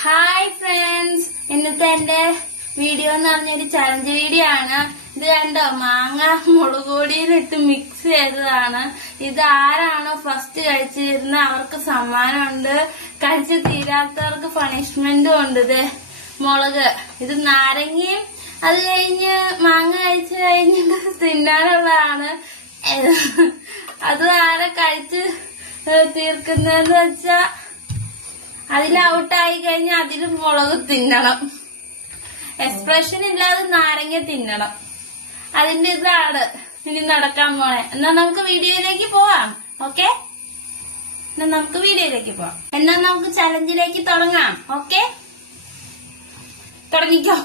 Hi friends, ഇന്നത്തെ എന്റെ video എന്ന് പറഞ്ഞൊരു ചലഞ്ച് വീഡിയോ ആണ്. ഇത് കണ്ടോ, മാങ്ങ മുളക് പൊടിയിലിട്ട് മിക്സ് ചെയ്തതാണ്. ഇത് ആരാണോ ഫസ്റ്റ് കഴിച്ചിരുന്ന അവർക്ക് സമ്മാനമുണ്ട്, കഴിച്ച് തീരാത്തവർക്ക് പണിഷ്മെന്റും ഉണ്ട്. ഇത് മുളക്, ഇത് നാരങ്ങയും അത് കഴിഞ്ഞ് മാങ്ങ കഴിച്ച് കഴിഞ്ഞിട്ട് തിന്നാനുള്ളതാണ്. അത് ആരെ കഴിച്ച് തീർക്കുന്നതെന്ന് വെച്ചാ അതിൽ ഔട്ടായി കഴിഞ്ഞാൽ അതിലും മുളക് തിന്നണം. എക്സ്പ്രഷൻ ഇല്ലാതെ നാരങ്ങ തിന്നണം. അതിന്റെ ഇതാണ് ഇനി നടക്കാൻ പോണേ. എന്നാ നമുക്ക് വീഡിയോയിലേക്ക് പോവാം. ഓക്കെ, എന്നാ നമുക്ക് വീഡിയോയിലേക്ക് പോവാം. എന്നാ നമുക്ക് ചലഞ്ചിലേക്ക് തുടങ്ങാം. ഓക്കെ, തുടങ്ങിക്കോ.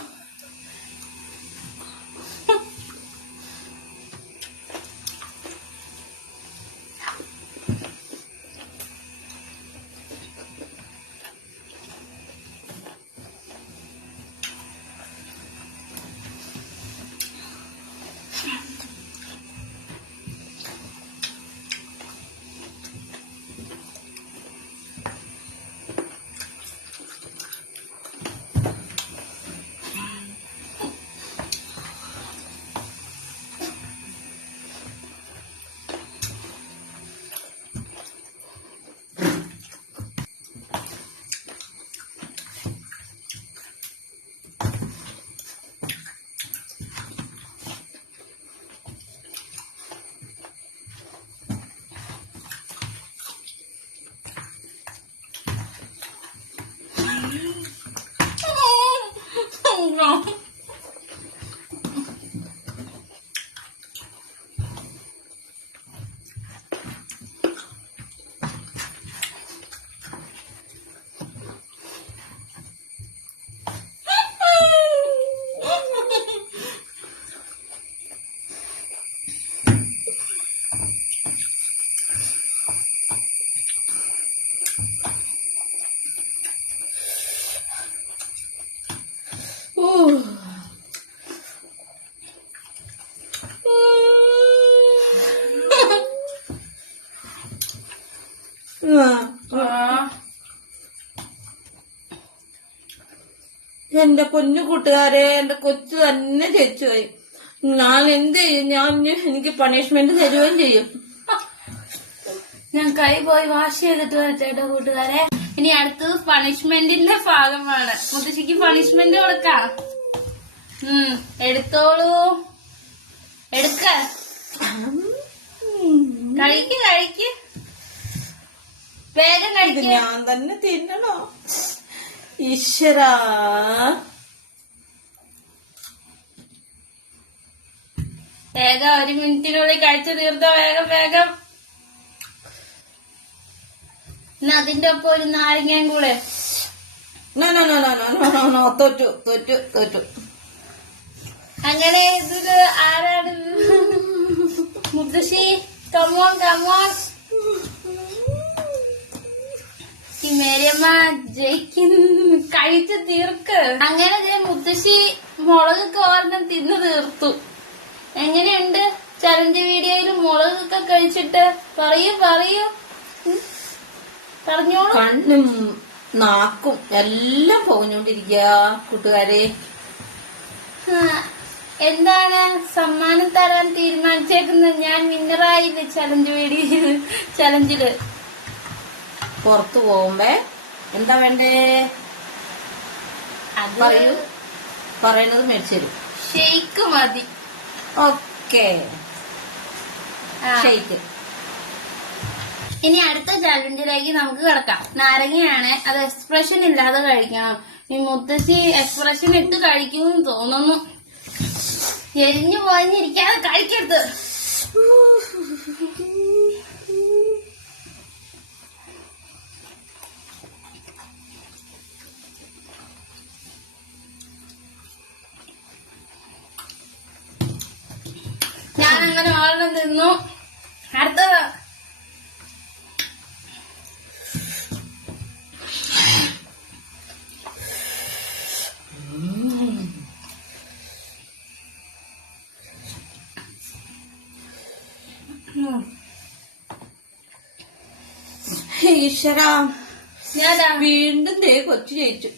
എന്റെ പൊന്നു കൂട്ടുകാരെ, എന്റെ കൊച്ചു തന്നെ ജയിച്ചുപോയി. ഞാൻ എന്ത് ചെയ്യും? എനിക്ക് പണിഷ്മെന്റ് തരുകയും ചെയ്യും. ഞാൻ കൈ പോയി വാഷ് ചെയ്തിട്ട് വരട്ടെ കൂട്ടുകാരെ. ഇനി അടുത്തത് പണിഷ്മെന്റിന്റെ ഭാഗമാണ്. മുത്തശ്ശിക്ക് പണിഷ്മെന്റ് കൊടുക്കാം. എടുത്തോളൂ, എടുക്ക, കഴിക്ക്, വേഗം കഴിക്ക്. ഞാൻ തന്നെ തിന്നണോ? ഈശ്വരാ, വേഗം 1 മിനിറ്റിനുള്ളിൽ കഴിച്ചു തീർത്തോ. വേഗം വേഗം. ഇന്ന് അതിന്റെ ഒപ്പം ഒരു നാരങ്ങയും കൂടെ. തോറ്റു. അങ്ങനെ ഇതില് ആരാണ്? മുത്തശ്ശി, കമോൺ. മേരിയമ്മ ജയിക്കുന്നു, കഴിച്ച് തീർക്ക്. അങ്ങനെ മുത്തശ്ശി മുളകൊക്കെ ഒരെണ്ണം തിന്നു തീർത്തു. എങ്ങനെയുണ്ട് ചലഞ്ച് വീഡിയോയിൽ മുളകൊക്കെ കഴിച്ചിട്ട്? പറയൂ പറഞ്ഞോളൂ. കണ്ണും നാക്കും എല്ലാം പോഞ്ഞോണ്ടിരിക്കുക കൂട്ടുകാരെ. എന്താണ് സമ്മാനം തരാൻ തീരുമാനിച്ചേക്കുന്നത്? ഞാൻ വിന്നറായില്ലേ ചലഞ്ചില്. പുറത്തു പോകുമ്പേ എന്താ വേണ്ടേ? പറയൂ, പറയുന്നത് മേടിച്ചു തരും. ഷെയ്ക്ക് മതി. Okay, shake. ഇനി അടുത്ത ചലഞ്ചിലേക്ക് നമുക്ക് കിടക്കാം. നാരങ്ങയാണ്, അത് എക്സ്പ്രഷൻ ഇല്ലാതെ കഴിക്കണം. ഈ മുത്തശ്ശി എക്സ്പ്രഷൻ ഇട്ട് കഴിക്കുമെന്ന് തോന്നുന്നു. എരിഞ്ഞു പോഞ്ഞിരിക്കാതെ കഴിക്കരുത്. ഞാനങ്ങനെ ഒരെണ്ണം തിന്നു. അടുത്തത് ഈശ്വരാ, ഞാനാ വീണ്ടും ദേ കൊച്ചു ജയിച്ചു.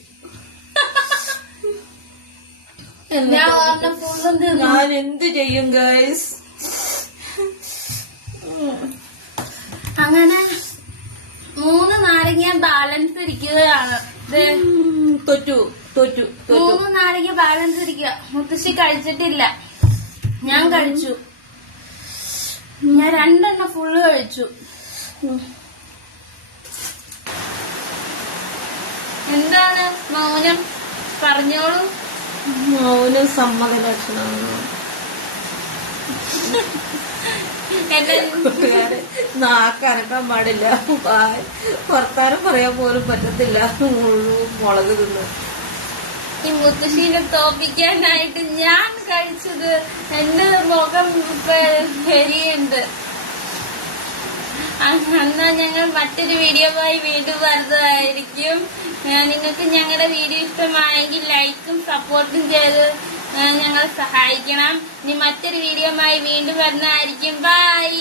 ഞാൻ ഒരെണ്ണം ഫുള്ളും തിന്നു. ഞാൻ എന്ത് ചെയ്യും ഗൈസ്? അങ്ങനെ 3 നാരങ്ങ ബാലൻസ് ഇരിക്കുകയാണ്. ദേ, തോറ്റു തോറ്റു തോറ്റു. 3 നാരങ്ങ ബാലൻസ് ഇരിക്കുക. മുത്തശ്ശി കഴിച്ചിട്ടില്ല, ഞാൻ കഴിച്ചു. ഞാൻ 2 എണ്ണം ഫുള്ള് കഴിച്ചു. എന്താണ് മൗനം? പറഞ്ഞോളൂ. മൗനം സമ്മത ലക്ഷണമാണ്. എന്റെ കൂട്ടുകാരെ നാക്കനക്കാൻ പാടില്ല, വർത്താനം പറയാൻ പോലും പറ്റത്തില്ല. മുളക് തിന്ന് ഈ മുത്തശ്ശീനെ തോപ്പിക്കാനായിട്ട് ഞാൻ കഴിച്ചത്. എന്റെ മുഖം ഇപ്പൊ ശരിയുണ്ട്. എന്നാ ഞങ്ങൾ മറ്റൊരു വീഡിയോയുമായി വീണ്ടും വരുന്നതായിരിക്കും. നിങ്ങൾക്ക് ഞങ്ങളുടെ വീഡിയോ ഇഷ്ടമായെങ്കിൽ ലൈക്കും സപ്പോർട്ടും ചെയ്ത് ഞങ്ങളെ സഹായിക്കണം. ഇനി മറ്റൊരു വീഡിയോയുമായി വീണ്ടും വരുന്നതായിരിക്കും. ബൈ.